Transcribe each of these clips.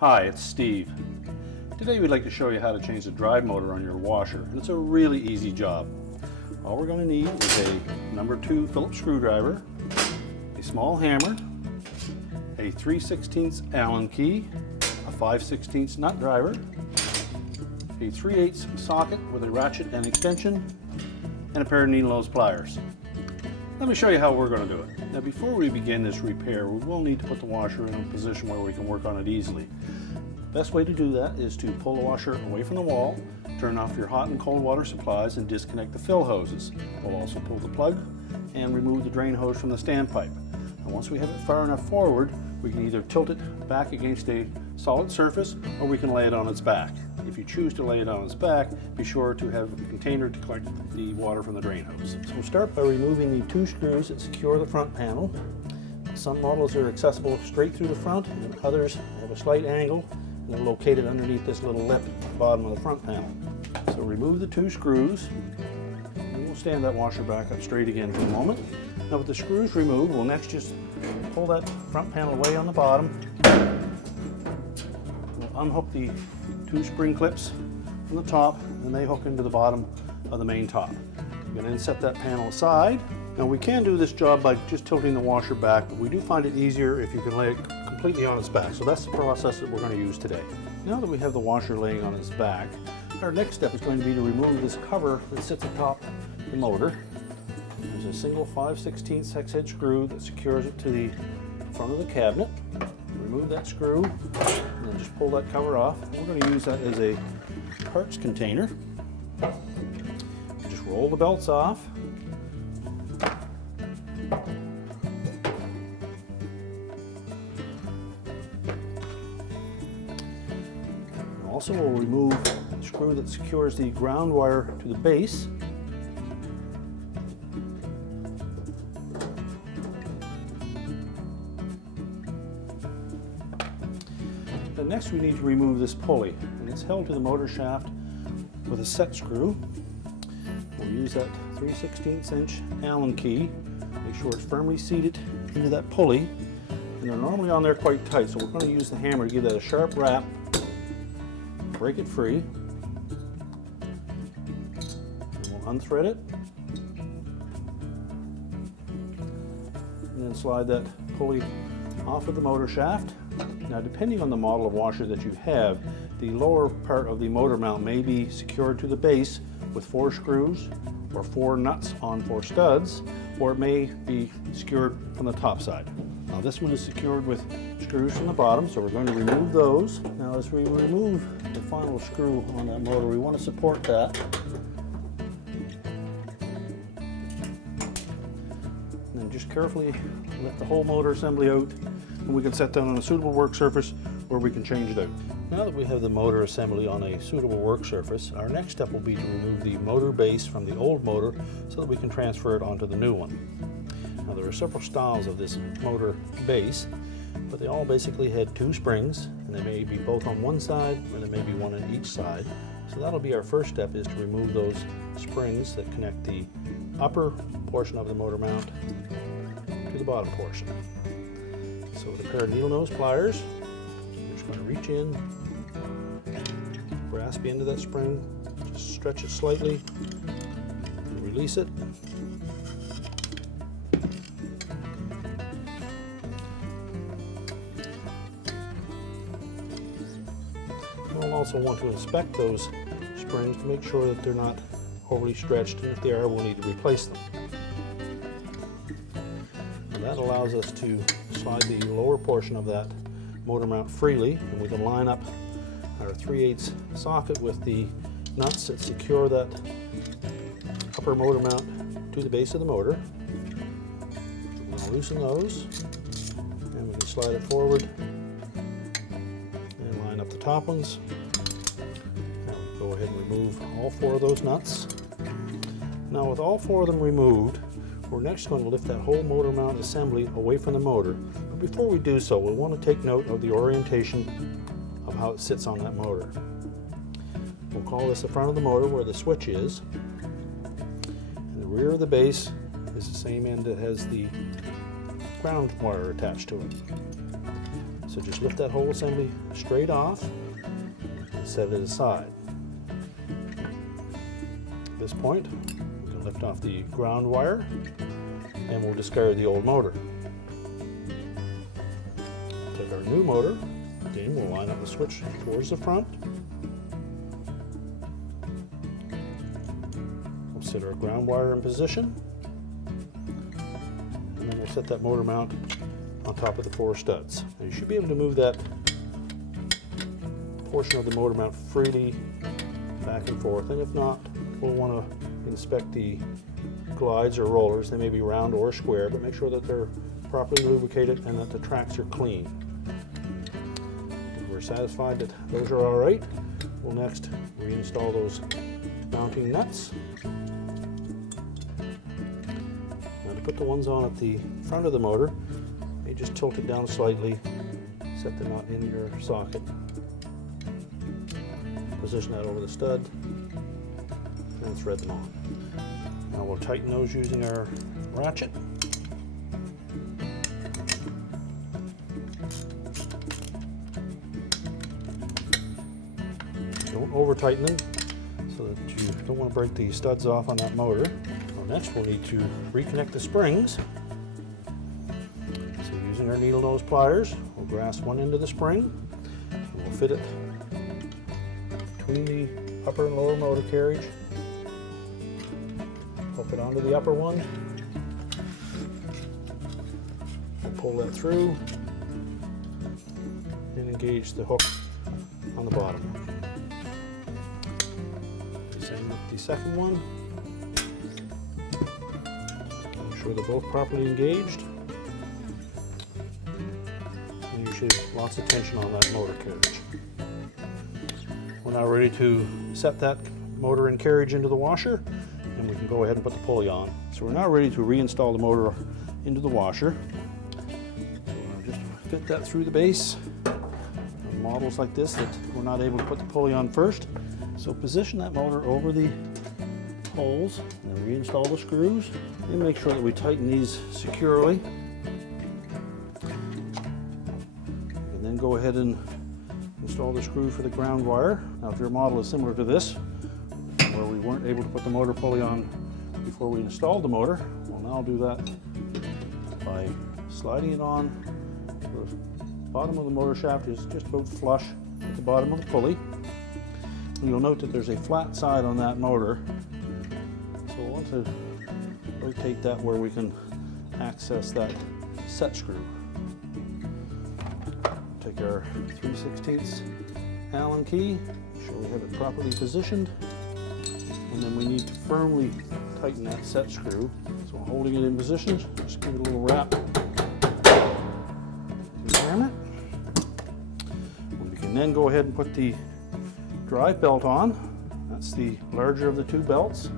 Hi, it's Steve. Today we'd like to show you how to change the drive motor on your washer, and it's a really easy job. All we're going to need is a number 2 Phillips screwdriver, a small hammer, a 3/16 Allen key, a 5/16 nut driver, a 3/8 socket with a ratchet and extension, and a pair of needle nose pliers. Let me show you how we're going to do it. Now before we begin this repair, we will need to put the washer in a position where we can work on it easily. Best way to do that is to pull the washer away from the wall, turn off your hot and cold water supplies, and disconnect the fill hoses. We'll also pull the plug and remove the drain hose from the standpipe. And once we have it far enough forward, we can either tilt it back against a solid surface or we can lay it on its back. If you choose to lay it on its back, be sure to have a container to collect the water from the drain hose. So we'll start by removing the 2 screws that secure the front panel. Some models are accessible straight through the front, and others have a slight angle and they're located underneath this little lip at the bottom of the front panel. So remove the 2 screws, and we'll stand that washer back up straight again for a moment. Now with the screws removed, we'll next just pull that front panel away on the bottom. We'll unhook the 2 spring clips from the top, and they hook into the bottom of the main top. We're going to then set that panel aside. Now we can do this job by just tilting the washer back, but we do find it easier if you can lay it completely on its back. So that's the process that we're going to use today. Now that we have the washer laying on its back, our next step is going to be to remove this cover that sits atop the motor. There's a single 5/16 hex head screw that secures it to the front of the cabinet. Remove that screw and then just pull that cover off. We're going to use that as a parts container. Just roll the belts off. Also, we'll remove the screw that secures the ground wire to the base. And next we need to remove this pulley, and it's held to the motor shaft with a set screw. We'll use that 3/16 inch Allen key. Make sure it's firmly seated into that pulley, and they're normally on there quite tight, so we're going to use the hammer to give that a sharp rap. Break it free, and we'll unthread it, and then slide that pulley off of the motor shaft. Now depending on the model of washer that you have, the lower part of the motor mount may be secured to the base with 4 screws or 4 nuts on 4 studs, or it may be secured from the top side. Now this one is secured with screws from the bottom, so we're going to remove those. Now as we remove the final screw on that motor, we want to support that. And then just carefully let the whole motor assembly out, and we can set that on a suitable work surface where we can change it out. Now that we have the motor assembly on a suitable work surface, our next step will be to remove the motor base from the old motor so that we can transfer it onto the new one. Now there are several styles of this motor base, but they all basically had 2 springs, and they may be both on one side or they may be one on each side. So that'll be our first step, is to remove those springs that connect the upper portion of the motor mount to the bottom portion. So with a pair of needle nose pliers, we're just going to reach in, grasp the end of that spring, just stretch it slightly, and release it. We'll also want to inspect those springs to make sure that they're not overly stretched, and if they are, we'll need to replace them. And that allows us to slide the lower portion of that motor mount freely, and we can line up our 3/8 socket with the nuts that secure that upper motor mount to the base of the motor. We're going to loosen those, and we can slide it forward and line up the top ones. Now we go ahead and remove all 4 of those nuts. Now with all 4 of them removed, we're next going to lift that whole motor mount assembly away from the motor. But before we do so, we'll want to take note of the orientation of how it sits on that motor. We'll call this the front of the motor where the switch is. And the rear of the base is the same end that has the ground wire attached to it. So just lift that whole assembly straight off and set it aside. At this point, we can lift off the ground wire and we'll discard the old motor. Take our new motor, again we'll line up the switch towards the front. We'll set our ground wire in position. And then we'll set that motor mount on top of the 4 studs. Now you should be able to move that portion of the motor mount freely back and forth, and if not, we'll want to inspect the glides or rollers. They may be round or square, but make sure that they're properly lubricated and that the tracks are clean. If we're satisfied that those are all right, we'll next reinstall those mounting nuts. Now to put the ones on at the front of the motor, you just tilt it down slightly, set the nut in your socket, position that over the stud, and thread them on. Now we'll tighten those using our ratchet. Don't over tighten them so that you don't want to break the studs off on that motor. Now next we'll need to reconnect the springs. So using our needle nose pliers, we'll grasp one end of the spring and we'll fit it between the upper and lower motor carriage. Hook it onto the upper one. We'll pull that through and engage the hook on the bottom. Same with the second one. Make sure they're both properly engaged. And you should have lots of tension on that motor carriage. We're now ready to set that motor and carriage into the washer, and we can go ahead and put the pulley on. So we're now ready to reinstall the motor into the washer. So we'll just fit that through the base. On models like this that we're not able to put the pulley on first, so position that motor over the holes and then reinstall the screws and make sure that we tighten these securely. And then go ahead and install the screw for the ground wire. Now if your model is similar to this, where we weren't able to put the motor pulley on before we installed the motor, we'll now do that by sliding it on. The bottom of the motor shaft is just about flush at the bottom of the pulley. And you'll note that there's a flat side on that motor, so we'll want to rotate that where we can access that set screw. Take our 3/16 Allen key, make sure we have it properly positioned, and then we need to firmly tighten that set screw. So holding it in position, just give it a little rap. Jam it. We can then go ahead and put the drive belt on. That's the larger of the 2 belts.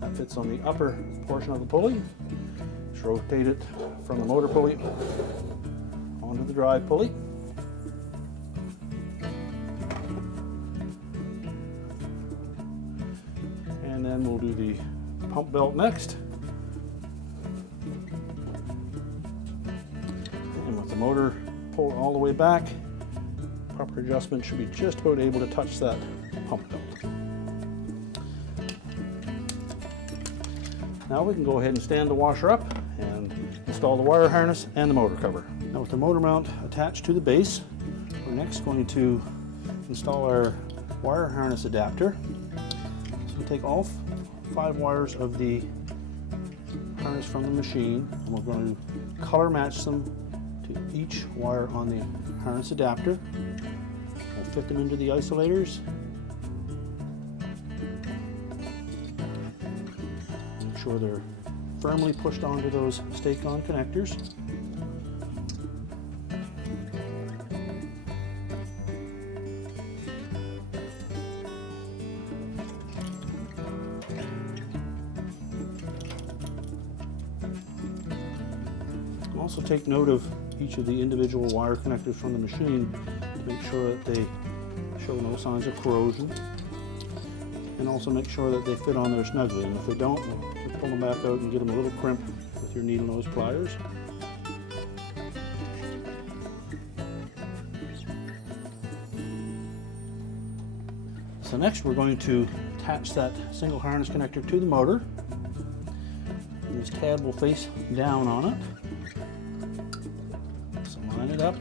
That fits on the upper portion of the pulley. Just rotate it from the motor pulley onto the drive pulley. And then we'll do the pump belt next. And with the motor pulled all the way back, proper adjustment should be just about able to touch that pump belt. Now we can go ahead and stand the washer up and install the wire harness and the motor cover. Now with the motor mount attached to the base, we're next going to install our wire harness adapter. So we'll take all 5 wires of the harness from the machine, and we're going to color match them to each wire on the harness adapter. We'll fit them into the isolators. Make sure they're firmly pushed onto those stake-on connectors. Also take note of each of the individual wire connectors from the machine to make sure that they show no signs of corrosion, and also make sure that they fit on there snugly, and if they don't, just pull them back out and get them a little crimp with your needle nose pliers. So next we're going to attach that single harness connector to the motor. And this tab will face down on it. So line it up.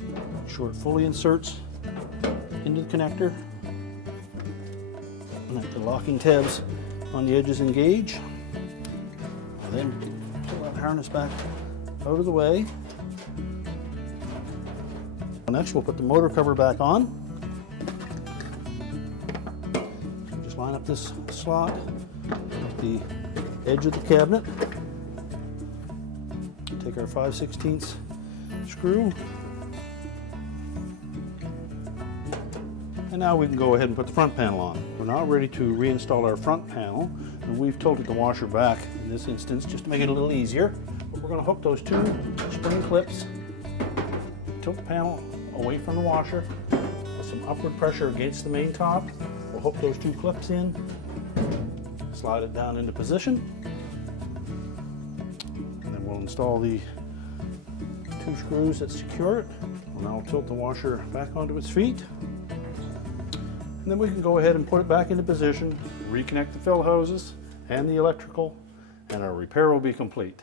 Make sure it fully inserts into the connector. And let the locking tabs on the edges engage. And then pull that harness back out of the way. Next we'll put the motor cover back on. Just line up this slot at the edge of the cabinet. Take our 5/16 screw. And now we can go ahead and put the front panel on. We're now ready to reinstall our front panel, and we've tilted the washer back in this instance just to make it a little easier. But we're going to hook those two spring clips, tilt the panel away from the washer, with some upward pressure against the main top. We'll hook those two clips in, slide it down into position, and then we'll install the two screws that secure it. We'll now tilt the washer back onto its feet. And then we can go ahead and put it back into position, reconnect the fill hoses and the electrical, and our repair will be complete.